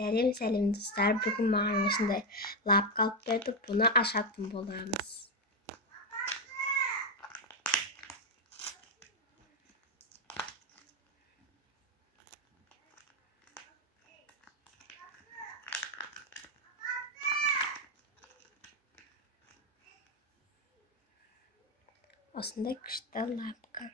Сәлем достар, бүгін маған осындай лапка алып берді, бұны ашатын боламыз. Осындай күшті лапка.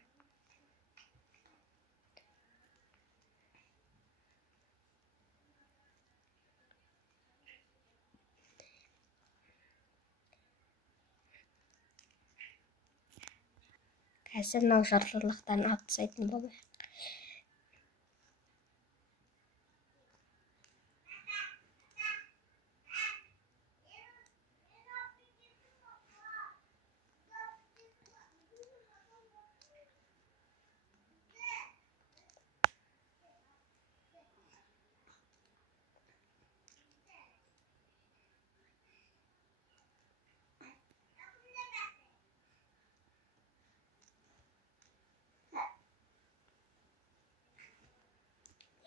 Қазір мынау жартылықтарын алып тастайтын болайық.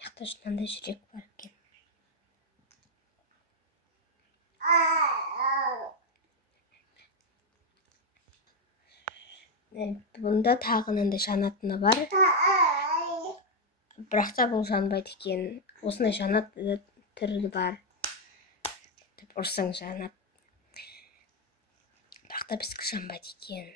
Яқта шынында жүрек бар екен. Бұнда тағы мынандай жанатыны бар. Бірақ та бұл жанбайды екен. Осындай жанат түрі бар. Ұрсаң жанат. Бірақ та біздікі жанбайды екен.